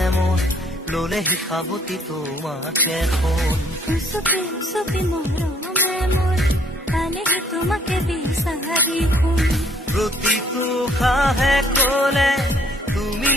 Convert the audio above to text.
এমন ললে শিখাবতি তোমাকে এখন চুপি চুপি মৰম এমন পালেহি তোমাকে বিচাৰি শুন প্ৰতিটো খাহে কলে তুমি